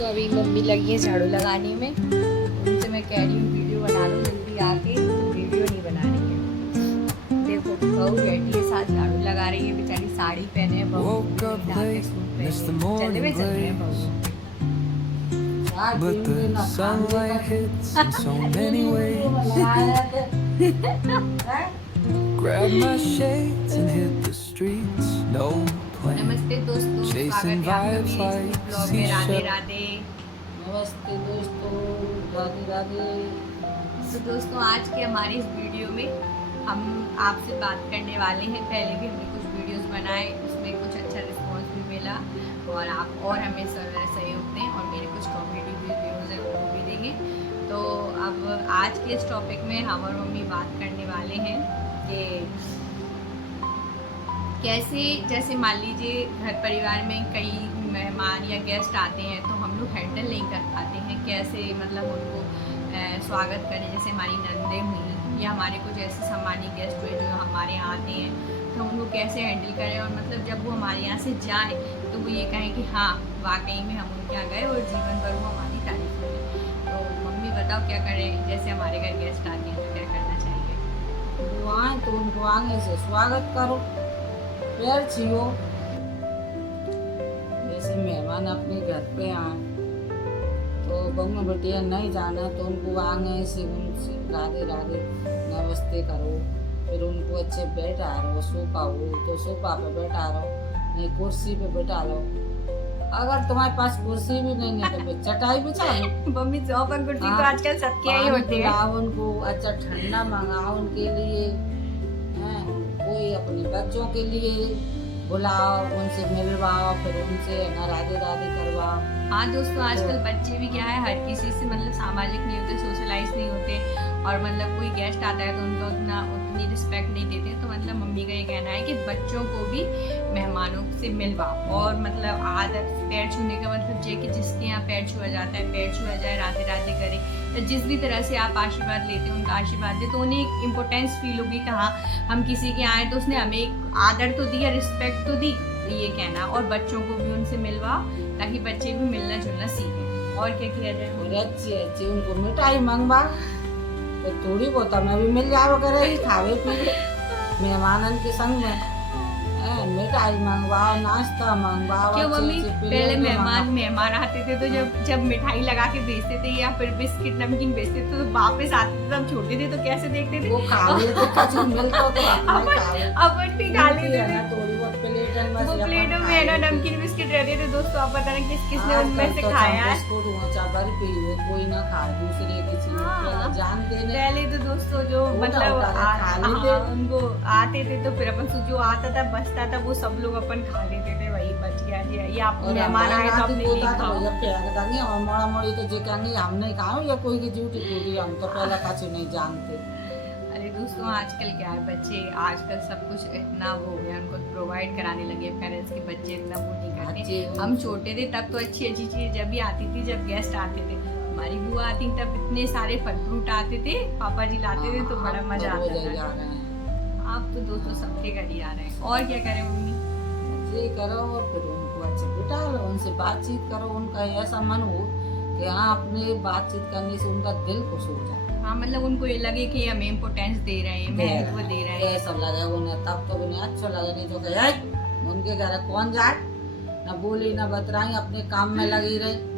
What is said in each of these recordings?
दोस्तों अभी मम्मी लगी है झाड़ू लगाने में, उनसे मैं कह रही हूँ वीडियो बना लो जल्दी आके, तो वीडियो नहीं बना रही है। देखो बहू बैठी है साथ झाड़ू लगा रही है, बेचारी साड़ी पहने है बहू, चलने में चल रहे हैं बहू। But the sunlight hits in so many ways. Grab my shades and hit the streets. No plan. नमस्ते दोस्तों, Chasing vibes like ब्लॉग में राधे seashells. राधे। नमस्ते दोस्तों, राधे राधे। तो दोस्तों आज के हमारी इस वीडियो में हम आपसे बात करने वाले हैं। पहले भी हमने कुछ वीडियोस बनाए, उसमें कुछ अच्छा रिस्पॉन्स भी मिला और आप और हमें सहयोग दें और मेरे कुछ कॉमेडी वीडियोज़ हैं वो भी देंगे। तो अब आज के इस टॉपिक में हम और मम्मी बात करने वाले हैं कि कैसे, जैसे मान लीजिए घर परिवार में कई मेहमान या गेस्ट आते हैं तो हम लोग हैंडल नहीं कर पाते हैं, कैसे मतलब उनको स्वागत करें। जैसे हमारी नंदें हुई या हमारे कुछ ऐसे सम्मानित गेस्ट हुए जो हमारे यहाँ आते हैं, तो उनको कैसे हैंडल करें और मतलब जब वो हमारे यहाँ से जाएं तो वो ये कहें कि हाँ वाकई में हम उनके यहाँ गए और जीवन भर वो हमारी तारीफ करें। तो मम्मी बताओ क्या करें, जैसे हमारे घर गेस्ट आते हैं तो क्या करना चाहिए? वो आए तो उनको आगे से स्वागत करो, पैर छियो। जैसे मेहमान अपने घर पे आए तो बहू बेटिया नहीं जाना तो उनको आगे से उनसे राधे राधे नमस्ते करो, फिर उनको अच्छे बैठा रहो। सोफा हो तो सोफा पे बैठा रहो, नहीं कुर्सी पे बैठा लो। अगर तुम्हारे पास कुर्सी भी नहीं है तो फिर चटाई बिछा लो। मम्मी सोफा कुर्सी तो आजकल सबके ही होते हैं। पिलाओ उनको, अच्छा ठंडा मंगाओ उनके लिए, हैं, कोई अपने बच्चों के लिए बुलाओ, उनसे मिलवाओ, फिर उनसे ना राधे राधे करवाओ। हाँ दोस्तों, आजकल बच्चे भी क्या है हर किसी से मतलब सामाजिक नहीं होते, सोशलाइज नहीं होते और मतलब कोई गेस्ट आता है तो उनको उतनी रिस्पेक्ट नहीं देते। तो मतलब मम्मी का ये कहना है कि बच्चों को भी मेहमानों से मिलवाओ और मतलब आदत पैर छूने का मतलब ये कि जिसके यहाँ पैर छुआ जाता है पैर छुआ जाए, राधे राधे करे। तो जिस भी तरह से आप आशीर्वाद लेते हैं उनका आशीर्वाद दे तो उन्हें एक इम्पोर्टेंस फील होगी कि हाँ हम किसी के आए तो उसने हमें एक आदर तो दी, रिस्पेक्ट तो दी, ये कहना। और बच्चों को भी उनसे मिलवाओ ताकि बच्चे भी मिलना जुलना सीखें। और क्या किया जाए? और अच्छी अच्छी उनको मिठाई मंगवा, तो थोड़ी बहुत हमें भी मिल जाओ करे ही खावे पीवे मेहमानन के संग में। मिठाई मंगवाओ, नाश्ता मंगवाओ। क्यों अच्छे मम्मी, अच्छे पहले प्लेट मेहमान आते थे तो जब मिठाई लगा के बेचते थे या फिर बिस्किट नमकीन बेचते थे तो वापस आते थे तब छोटे थे तो कैसे देखते थे? वो खा लेते कुछ मिलता तो अपन भी खा लेते थे। थोड़ी बहुत प्लेट में वो प्लेटों में है ना नमकीन बिस्किट रहते थे दोस्तों, आप पता नहीं किसने उनमें से खाया है। कोई ना खाए दूसरे की चीज, पहले जानते नहीं। पहले तो दोस्तों जो मतलब उनको आते थे तो फिर अपन जो आता था बचता था वो सब लोग अपन खा लेते थे, वही बच गया जी। ये आप मेहमान आए तो अपने लिए खाओ। फेंक देंगे और मोड़ा मोड़ी तो जे कहेंगे हम नहीं खाओ या कोई की झूठी टूटी, हम तो पहले कुछ नहीं जानते। अरे दोस्तों आजकल क्या है, बच्चे आजकल सब कुछ इतना वो हो गया, उनको प्रोवाइड कराने लगे पेरेंट्स के, बच्चे इतना वो नहीं करते। हम छोटे थे तब तो अच्छी अच्छी चीज जब भी आती थी, जब गेस्ट आते थे, हमारी बुआ आती तब इतने सारे फल फ्रूट आते थे, पापा जी लाते थे तो बड़ा मजा आता था। अब तो दोस्तों सबके घर ही आ रहे हैं। और क्या करें मम्मी? ये करो और फिर उनको अच्छे बिठा लो, उनसे बातचीत करो, उनका ऐसा मन हो कि हाँ अपने बातचीत करने से उनका दिल खुश हो जाए। हाँ मतलब उनको ये लगे कि हमें इम्पोर्टेंस दे रहे हैं, महत्व दे रहे हैं, ऐसा लगे उन्हें, तब तो उन्हें अच्छा लगे। नहीं तो कहे उनके घर कौन जाए, ना बोली ना बतराई, अपने काम में लगी रहे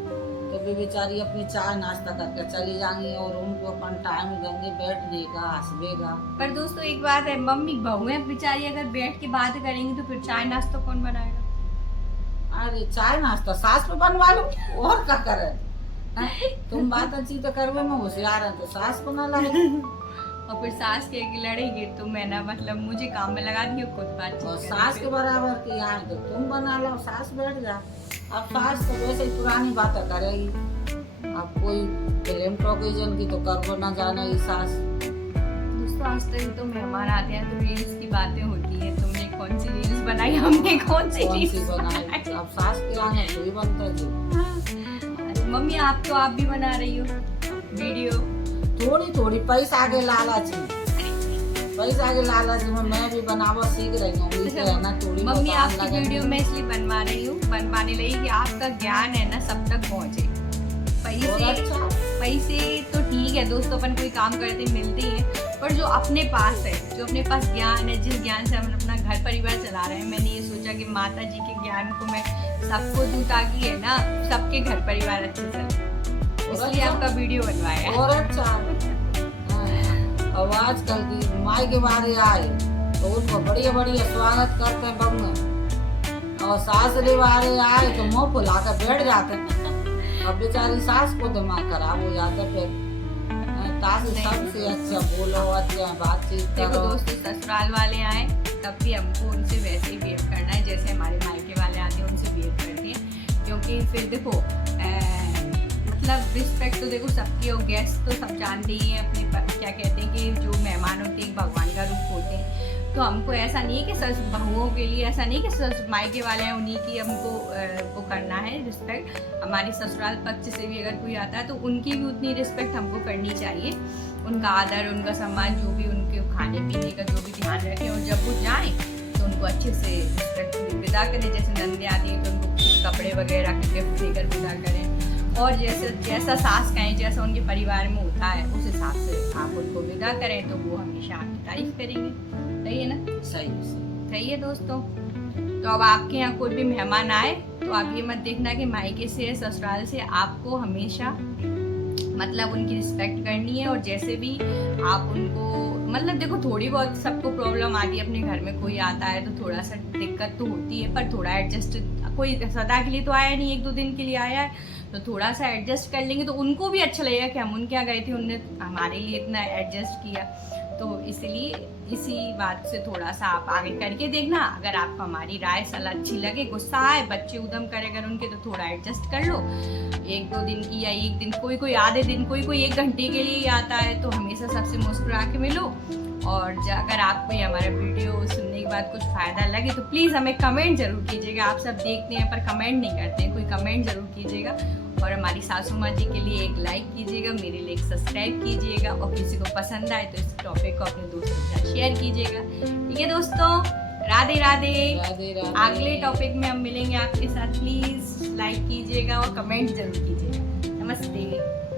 तो भी बेचारी अपनी चाय नाश्ता करके चली जाएंगी और उनको अपन टाइम देंगे बैठने का, हंसबेगा। पर दोस्तों एक बात है, मम्मी बहुएं बेचारी अगर बैठ के बात करेंगी तो फिर चाय नाश्ता कौन बनाएगा? अरे चाय नाश्ता सास पे बनवा लो और क्या करे। तुम बात अच्छी तो करवे में होशियार है तो सास बना ला। और फिर सास के लड़ेगी तो मैं ना मतलब मुझे काम में लगा दियो, खुद बातचीत और करें। सास के बराबर की यहाँ तो तुम बना लो, सास बैठ जा। अब सास तो वैसे ही पुरानी बातें करेगी, अब कोई फिल्म टॉकीजन की तो करवो ना जाना ही सास। दोस्तों आज तक तो मेहमान आते हैं तो रील्स की बातें होती है, तुमने कौन सी रील्स बनाई, हमने कौन सी बनाई। अब सास के आने तो ही बनता जी। मम्मी आप भी बना रही हो वीडियो? थोड़ी थोड़ी पैसा के लालच में, पैसा के लालच में मैं भी बनावा सीख रही हूँ। ना थोड़ी मम्मी आपकी वीडियो मैं इसलिए बनवा रही हूँ, बनवाने लगी कि आपका ज्ञान है ना सब तक पहुँचे। पैसे तो ठीक है दोस्तों, अपन कोई काम करते मिलते ही हैं, पर जो अपने पास है, जो अपने पास ज्ञान है, जिस ज्ञान से हम अपना घर परिवार चला रहे हैं, मैंने ये सोचा कि माता जी के ज्ञान को मैं सबको दूं ताकि है ना सबके घर परिवार अच्छे चले, इसलिए आपका वीडियो बनवाया है। और अच्छा अब आजकल की माई के बारे आए तो उनको बढ़िया बढ़िया स्वागत करते हैं बहू, और सासरे वाले आए तो मुंह फुला कर बैठ जाते हैं। अब बेचारी सास को दिमाग खराब हो जाता है फिर। ताकि सबसे अच्छा बोलो, अच्छा बातचीत देखो करो। दोस्तों, ससुराल वाले आए तब भी हमको उनसे वैसे ही बिहेव करना है जैसे हमारे मायके वाले आते हैं उनसे बिहेव करते हैं, क्योंकि फिर देखो मतलब रिस्पेक्ट तो देखो सबकी, और गेस्ट तो सब जानते ही हैं अपने क्या कहते हैं कि जो मेहमान होते हैं भगवान का रूप होते हैं। तो हमको ऐसा नहीं है कि सस बहुओं के लिए ऐसा नहीं कि सस मायके वाले हैं उन्हीं की हमको वो करना है रिस्पेक्ट। हमारी ससुराल पक्ष से भी अगर कोई आता है तो उनकी भी उतनी रिस्पेक्ट हमको करनी चाहिए, उनका आदर, उनका सम्मान, जो भी उनके खाने पीने का जो भी ध्यान रखें, और जब वो जाएँ तो उनको अच्छे से रिस्पेक्ट विदा करें। जैसे नंदे आती हैं तो उनको कपड़े वगैरह के गिफ्ट देकर विदा करें, और जैसा सास कहें, जैसा उनके परिवार में होता है उस हिसाब से आप उनको विदा करें तो वो हमेशा आपकी तारीफ करेंगे। सही है ना? सही है दोस्तों। तो अब आपके यहाँ कोई भी मेहमान आए तो आप ये मत देखना कि मायके से ससुराल से, आपको हमेशा मतलब उनकी रिस्पेक्ट करनी है। और जैसे भी आप उनको मतलब देखो थोड़ी बहुत सबको प्रॉब्लम आती है, अपने घर में कोई आता है तो थोड़ा सा दिक्कत तो होती है, पर थोड़ा एडजस्ट, कोई सदा के लिए तो आया नहीं, 1-2 दिन के लिए आया है तो थोड़ा सा एडजस्ट कर लेंगे तो उनको भी अच्छा लगेगा कि हम उनके यहाँ गए थे, उनने हमारे लिए इतना एडजस्ट किया। तो इसलिए इसी बात से थोड़ा सा आप आगे करके देखना। अगर आपको हमारी राय सलाह अच्छी लगे, गुस्सा आए, बच्चे उधम करे अगर उनके, तो थोड़ा एडजस्ट कर लो 1-2 दिन की, या 1 दिन, कोई आधे दिन, कोई 1 घंटे के लिए ही आता है, तो हमेशा सबसे मुस्कुरा के मिलो। और अगर आपको ये हमारा वीडियो सुनने के बाद कुछ फ़ायदा लगे तो प्लीज़ हमें कमेंट जरूर कीजिएगा। आप सब देखते हैं पर कमेंट नहीं करते हैं, कोई कमेंट जरूर कीजिएगा। और हमारी सासू माँ जी के लिए एक लाइक कीजिएगा, मेरे लिए एक सब्सक्राइब कीजिएगा, और किसी को पसंद आए तो इस टॉपिक को अपने दोस्तों के साथ शेयर कीजिएगा। ठीक है दोस्तों, राधे राधे। अगले टॉपिक में हम मिलेंगे आपके साथ। प्लीज़ लाइक कीजिएगा और कमेंट जरूर कीजिएगा। नमस्ते।